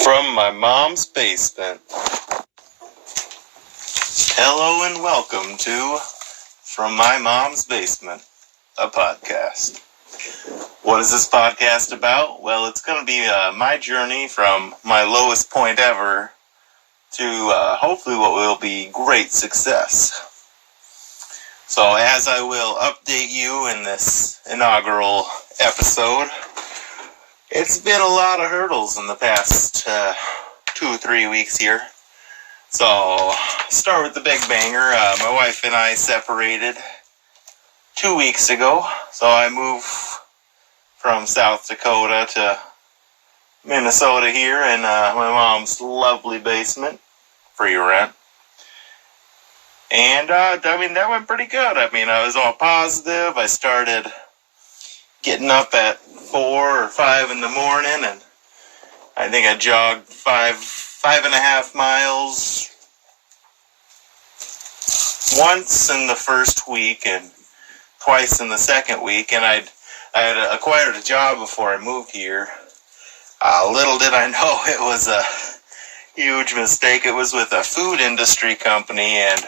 From my mom's basement. Hello and welcome to From My Mom's Basement, a podcast. What is this podcast about? Well, it's going to be my journey from my lowest point ever to hopefully what will be great success. So as I will update you in this inaugural episode, it's been a lot of hurdles in the past 2 or 3 weeks here. So, start with the big banger. My wife and I separated 2 weeks ago. So I moved from South Dakota to Minnesota here in my mom's lovely basement, free rent. And, that went pretty good. I was all positive. I started getting up at 4 or 5 in the morning, and I think I jogged 5.5 miles once in the first week and twice in the second week. And I had acquired a job before I moved here. Little did I know it was a huge mistake. It was with a food industry company, and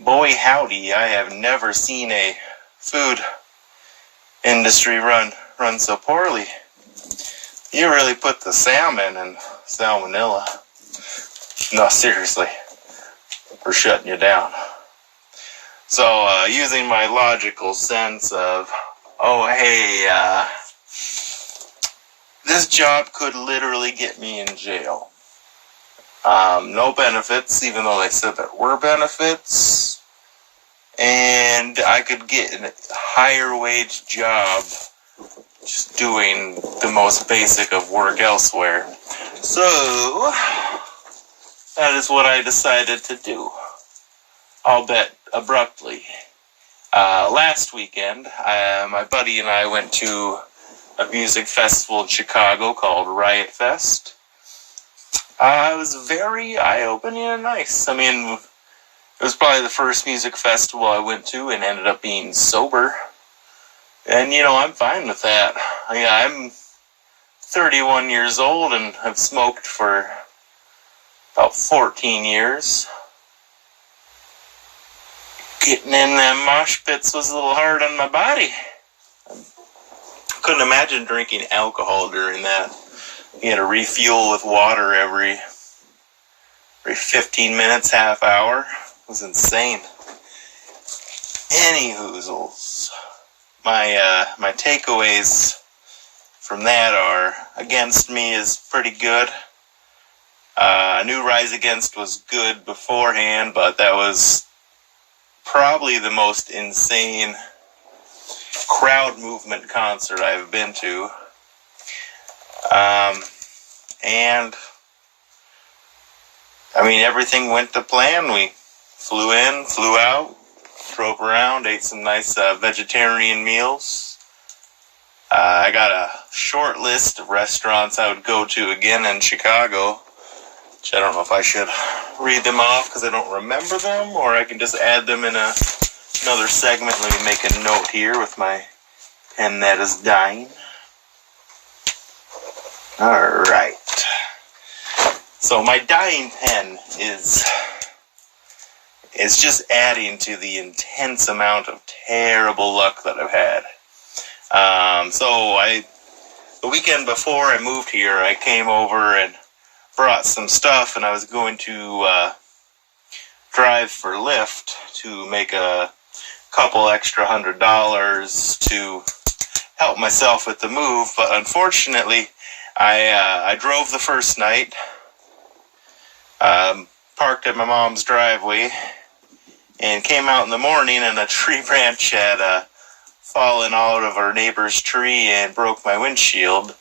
boy howdy, I have never seen a food industry run so poorly. You really put the salmon in salmonella. No, seriously. We're shutting you down. So, using my logical sense of, this job could literally get me in jail. No benefits, even though they said there were benefits. And I could get a higher wage job just doing the most basic of work elsewhere. So, that is what I decided to do. Albeit abruptly. Last weekend, my buddy and I went to a music festival in Chicago called Riot Fest. It was very eye-opening and nice. It was probably the first music festival I went to and ended up being sober. And, I'm fine with that. I'm 31 years old and have smoked for about 14 years. Getting in them mosh pits was a little hard on my body. Couldn't imagine drinking alcohol during that. You had to refuel with water every 15 minutes, half hour. It was insane. Anyhoozles. My takeaways from that are, Against Me is pretty good. I knew Rise Against was good beforehand, but that was probably the most insane crowd movement concert I've been to. Everything went to plan. We flew in, flew out, drove around, ate some nice vegetarian meals. I got a short list of restaurants I would go to again in Chicago, which I don't know if I should read them off because I don't remember them, or I can just add them in another segment. Let me make a note here with my pen that is dying. Alright. So my dying pen is just adding to the intense amount of terrible luck that I've had. The weekend before I moved here, I came over and brought some stuff, and I was going to drive for Lyft to make a couple extra $100 to help myself with the move. But unfortunately, I drove the first night, parked at my mom's driveway, and came out in the morning, and a tree branch had fallen out of our neighbor's tree and broke my windshield,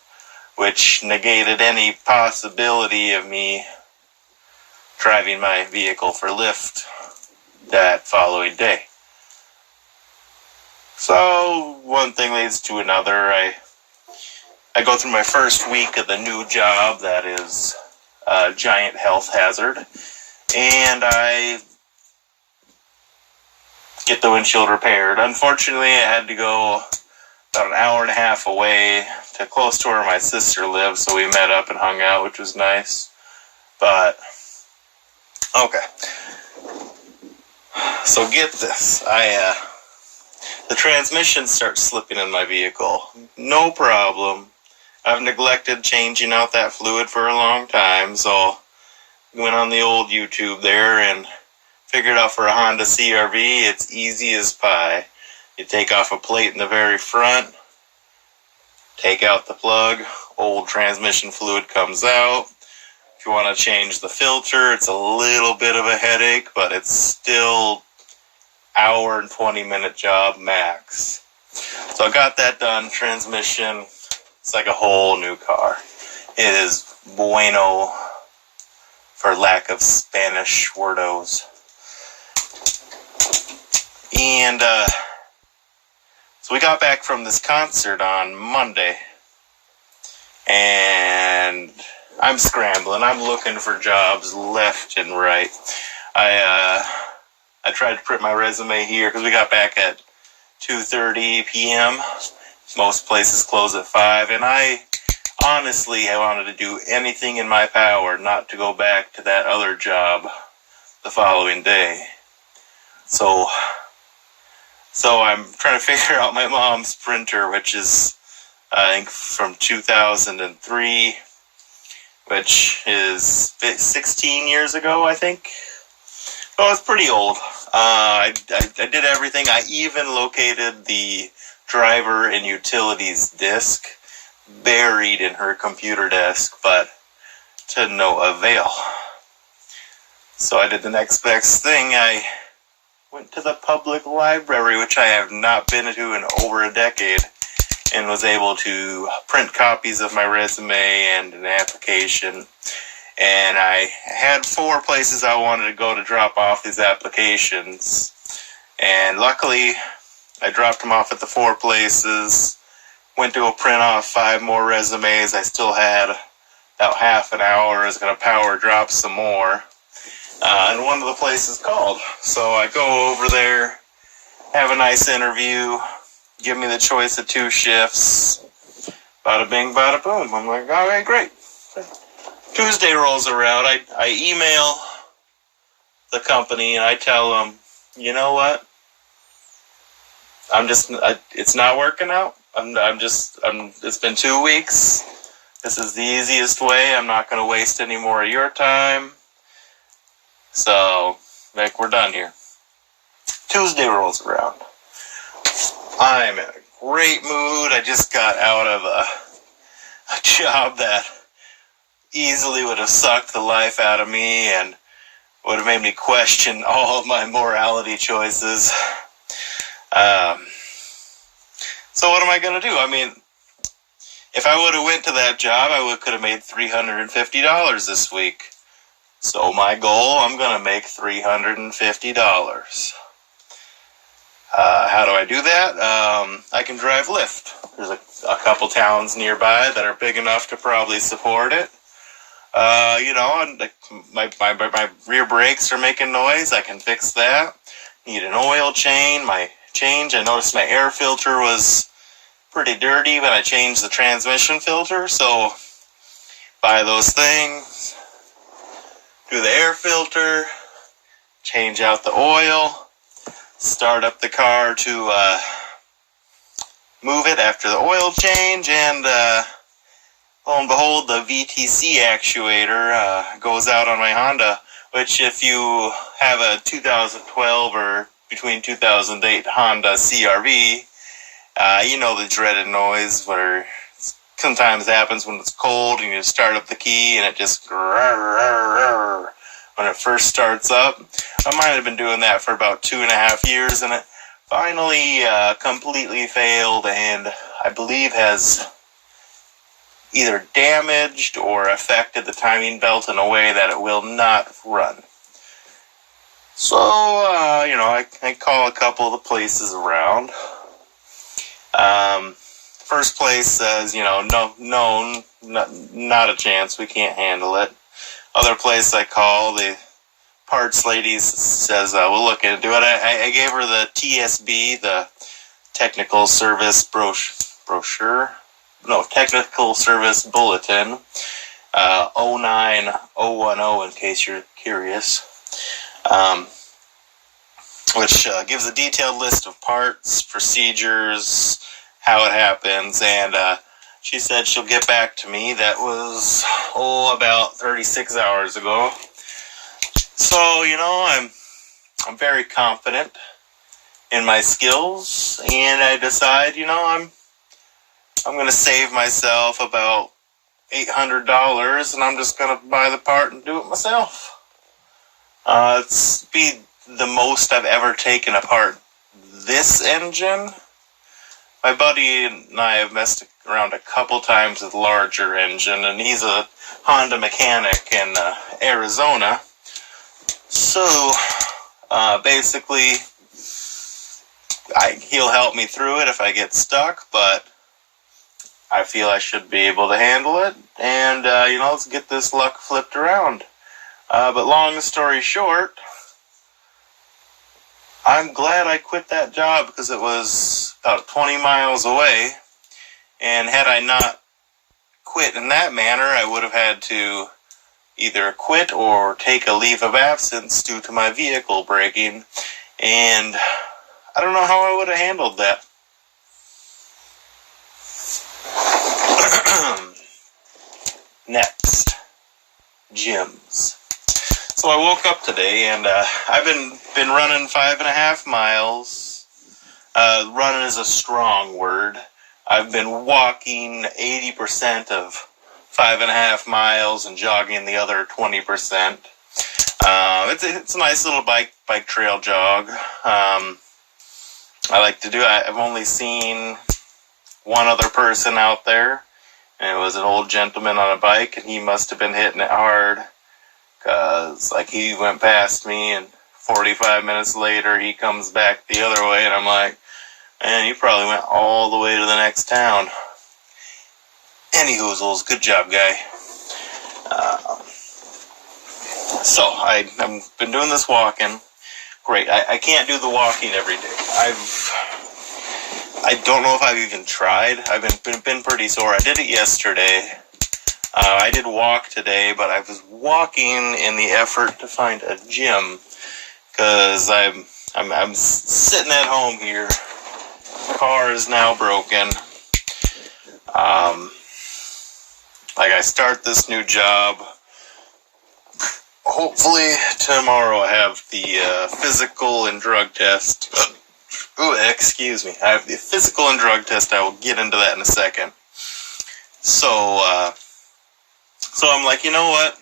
which negated any possibility of me driving my vehicle for Lyft that following day. So one thing leads to another. I go through my first week of the new job that is a giant health hazard, and I get the windshield repaired. Unfortunately, I had to go about an hour and a half away to close to where my sister lives, so we met up and hung out, which was nice. But, okay. So get this. The transmission starts slipping in my vehicle. No problem. I've neglected changing out that fluid for a long time, so went on the old YouTube there and figured out for a Honda CR-V, it's easy as pie. You take off a plate in the very front, take out the plug, old transmission fluid comes out. If you want to change the filter, it's a little bit of a headache, but it's still hour and 20-minute job max. So I got that done. Transmission, it's like a whole new car. It is bueno, for lack of Spanish wordos. And so we got back from this concert on Monday, and I'm scrambling. I'm looking for jobs left and right. I tried to print my resume here because we got back at 2:30 p.m. Most places close at 5, and I wanted to do anything in my power not to go back to that other job the following day. So I'm trying to figure out my mom's printer, which is, I think, from 2003, which is 16 years ago, I think. Oh, it's pretty old. I did everything. I even located the driver and utilities disk buried in her computer desk, but to no avail. So I did the next best thing. I went to the public library, which I have not been to in over a decade, and was able to print copies of my resume and an application. And I had 4 places I wanted to go to drop off these applications. And luckily, I dropped them off at the 4 places, went to go print off 5 more resumes. I still had about half an hour. I was going to power drop some more. And one of the places called. So I go over there, have a nice interview, give me the choice of 2 shifts. Bada bing, bada boom. I'm like, okay, great. Tuesday rolls around. I email the company and I tell them, you know what? It's not working out. It's been 2 weeks. This is the easiest way. I'm not going to waste any more of your time. So, we're done here. Tuesday rolls around. I'm in a great mood. I just got out of a job that easily would have sucked the life out of me and would have made me question all of my morality choices. So what am I going to do? I mean, if I would have went to that job, I could have made $350 this week. So my goal, I'm going to make $350. How do I do that? I can drive Lyft. There's a couple towns nearby that are big enough to probably support it. My rear brakes are making noise. I can fix that. Need an oil change. I noticed my air filter was pretty dirty, but I changed the transmission filter. So buy those things, do the air filter, change out the oil, start up the car to move it after the oil change, and lo and behold, the VTC actuator goes out on my Honda, which if you have a 2012 or between 2008 Honda CR-V, you know the dreaded noise where sometimes happens when it's cold and you start up the key and it just when it first starts up. I might have been doing that for about 2.5 years, and it finally completely failed, and I believe has either damaged or affected the timing belt in a way that it will not run. So, I call a couple of the places around. First place says, no, not a chance, we can't handle it. Other place I call, the parts lady says, we'll look into it. I gave her the TSB, the technical service brochure, brochure. No, technical service bulletin. 09010 in case you're curious. Which gives a detailed list of parts, procedures, how it happens, and she said she'll get back to me. That was, about 36 hours ago. So, I'm very confident in my skills, and I decide, I'm going to save myself about $800, and I'm just going to buy the part and do it myself. It's be the most I've ever taken apart this engine. My buddy and I have messed around a couple times with larger engine, and he's a Honda mechanic in Arizona. So, basically, he'll help me through it if I get stuck, but I feel I should be able to handle it, and, let's get this luck flipped around. But long story short, I'm glad I quit that job because it was about 20 miles away, and had I not quit in that manner, I would have had to either quit or take a leave of absence due to my vehicle breaking, and I don't know how I would have handled that. Next, gyms. So I woke up today, and I've been running 5.5 miles. Running is a strong word. I've been walking 80% of 5.5 miles and jogging the other 20%. It's a nice little bike trail jog. I like to do. I've only seen one other person out there, and it was an old gentleman on a bike, and he must have been hitting it hard. Because, he went past me, and 45 minutes later, he comes back the other way, and I'm like, man, you probably went all the way to the next town. Anyhoozles, good job, guy. So, I've been doing this walking. Great, I can't do the walking every day. I don't know if I've even tried. I've been pretty sore. I did it yesterday. I did walk today, but I was walking in the effort to find a gym, because I'm sitting at home here. The car is now broken. I start this new job. Hopefully tomorrow I have the physical and drug test. Excuse me. I have the physical and drug test. I will get into that in a second. So I'm like, you know what?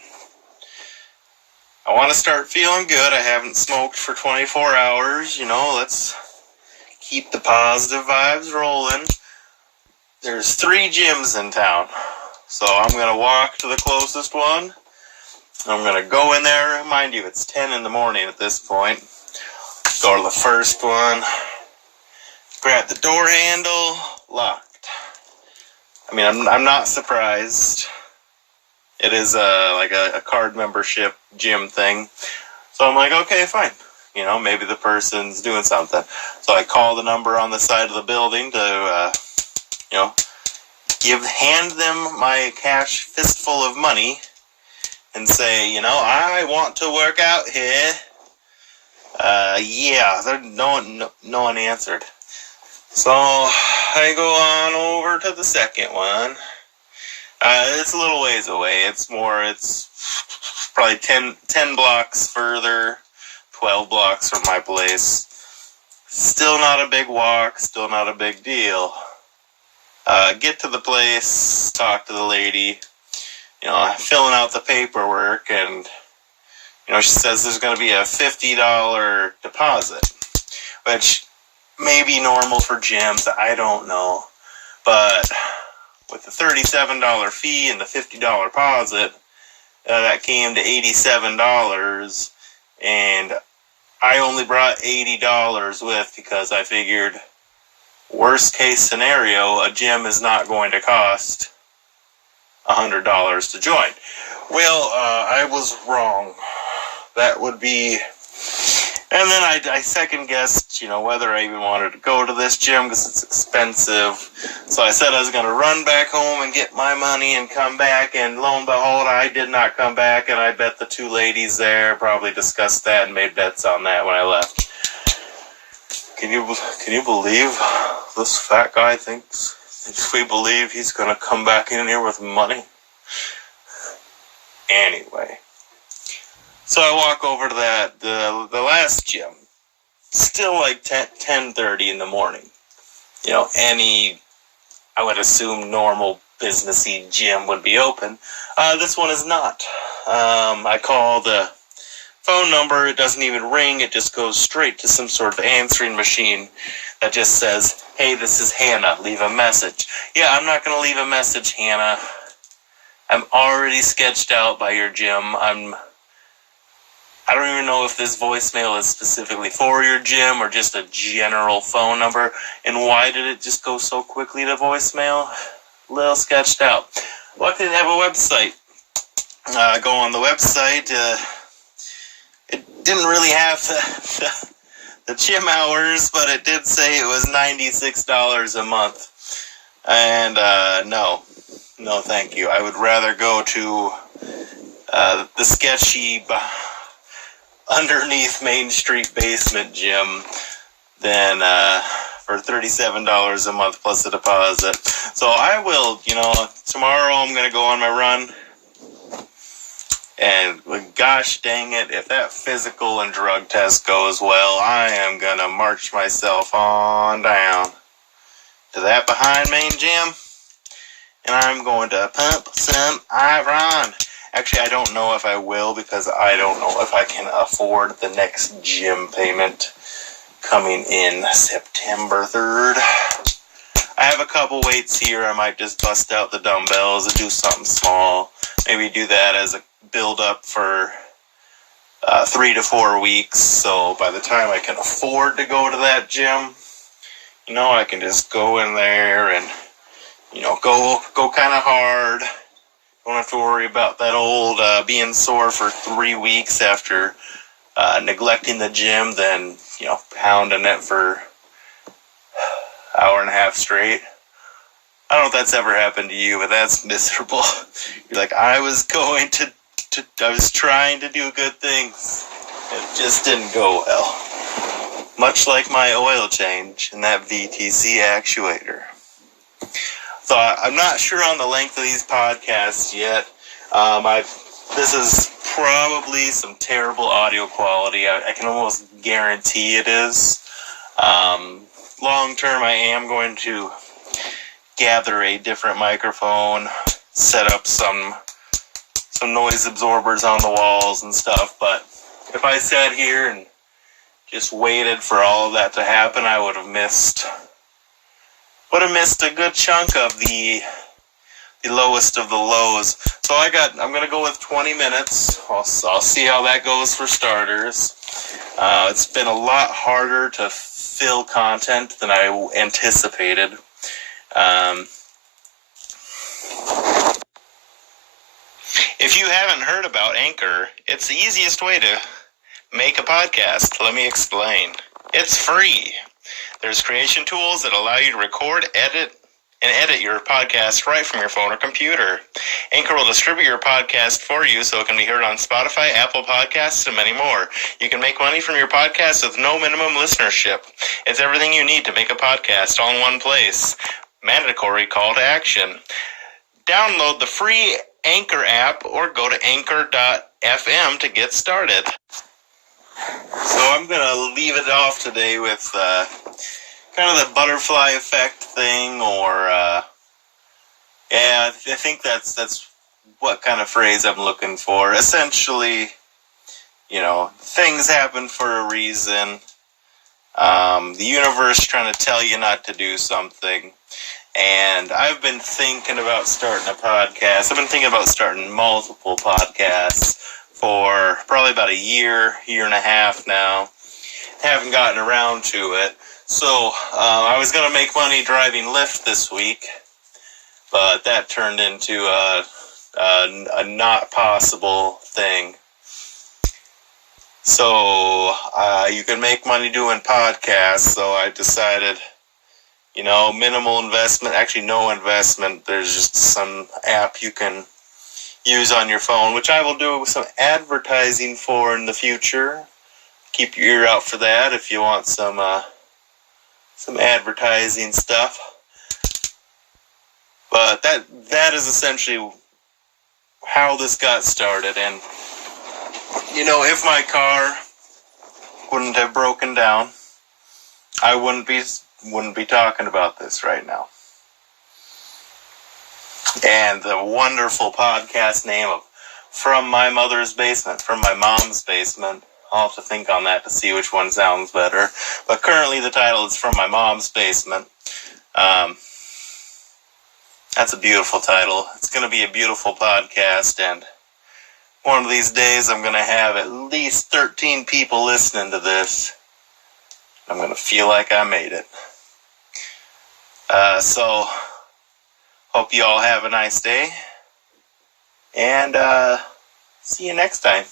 I want to start feeling good. I haven't smoked for 24 hours. Let's keep the positive vibes rolling. There's 3 gyms in town. So I'm going to walk to the closest one. I'm going to go in there. Mind you, it's 10 in the morning at this point. Go to the first one. Grab the door handle. Locked. I mean, I'm not surprised. It is a card membership gym thing. So I'm like, okay, fine. Maybe the person's doing something. So I call the number on the side of the building to, hand them my cash fistful of money and say, I want to work out here. No one answered. So I go on over to the second one. It's a little ways away. It's probably 10 blocks further, 12 blocks from my place. Still not a big walk, still not a big deal. Get to the place, talk to the lady, filling out the paperwork, and, she says there's going to be a $50 deposit, which may be normal for gyms, I don't know, but with the $37 fee and the $50 deposit, that came to $87, and I only brought $80 with because I figured, worst case scenario, a gym is not going to cost $100 to join. Well, I was wrong. That would be And then I second guessed, whether I even wanted to go to this gym because it's expensive. So I said I was going to run back home and get my money and come back. And lo and behold, I did not come back. And I bet the two ladies there probably discussed that and made bets on that when I left. Can you believe this fat guy thinks we believe he's going to come back in here with money? Anyway. So I walk over to the last gym. Still like 10:30 in the morning. Any, I would assume, normal businessy gym would be open. This one is not. I call the phone number. It doesn't even ring. It just goes straight to some sort of answering machine that just says, "Hey, this is Hannah. Leave a message." Yeah, I'm not going to leave a message, Hannah. I'm already sketched out by your gym. I don't even know if this voicemail is specifically for your gym or just a general phone number. And why did it just go so quickly to voicemail? A little sketched out. Luckily, they have a website. Go on the website. It didn't really have the gym hours, but it did say it was $96 a month. And no, thank you. I would rather go to the sketchy underneath Main Street basement gym than for $37 a month plus a deposit. So I will, tomorrow I'm going to go on my run. And gosh dang it, if that physical and drug test goes well, I am going to march myself on down to that behind main gym. And I'm going to pump some iron. Actually, I don't know if I will because I don't know if I can afford the next gym payment coming in September 3rd. I have a couple weights here. I might just bust out the dumbbells and do something small. Maybe do that as a build-up for 3 to 4 weeks. So by the time I can afford to go to that gym, I can just go in there and, go kind of hard. Don't have to worry about that old being sore for 3 weeks after neglecting the gym, then, pounding it for an hour and a half straight. I don't know if that's ever happened to you, but that's miserable. You're like, I was trying to do good things. It just didn't go well. Much like my oil change in that VTC actuator. So I'm not sure on the length of these podcasts yet. This is probably some terrible audio quality. I can almost guarantee it is. Long term, I am going to gather a different microphone, set up some noise absorbers on the walls and stuff. But if I sat here and just waited for all of that to happen, I would have missed a good chunk of the lowest of the lows. So I'm going to go with 20 minutes. I'll see how that goes for starters. It's been a lot harder to fill content than I anticipated. If you haven't heard about Anchor, it's the easiest way to make a podcast. Let me explain. It's free. There's creation tools that allow you to record, edit your podcast right from your phone or computer. Anchor will distribute your podcast for you so it can be heard on Spotify, Apple Podcasts, and many more. You can make money from your podcast with no minimum listenership. It's everything you need to make a podcast all in one place. Mandatory call to action. Download the free Anchor app or go to anchor.fm to get started. So I'm going to leave it off today with kind of the butterfly effect thing, or I think that's what kind of phrase I'm looking for. Essentially, things happen for a reason. The universe trying to tell you not to do something. And I've been thinking about starting a podcast. I've been thinking about starting multiple podcasts for probably about a year and a half now. Haven't gotten around to it. So I was going to make money driving Lyft this week, but that turned into a not possible thing. So you can make money doing podcasts. So I decided, minimal investment, actually no investment. There's just some app you can use on your phone, which I will do some advertising for in the future. Keep your ear out for that if you want some advertising stuff. But that is essentially how this got started. And if my car wouldn't have broken down, I wouldn't be talking about this right now. And the wonderful podcast name of From My Mother's Basement, From My Mom's Basement. I'll have to think on that to see which one sounds better. But currently the title is From My Mom's Basement. That's a beautiful title. It's going to be a beautiful podcast, and one of these days I'm going to have at least 13 people listening to this. I'm going to feel like I made it. So, hope you all have a nice day, and see you next time.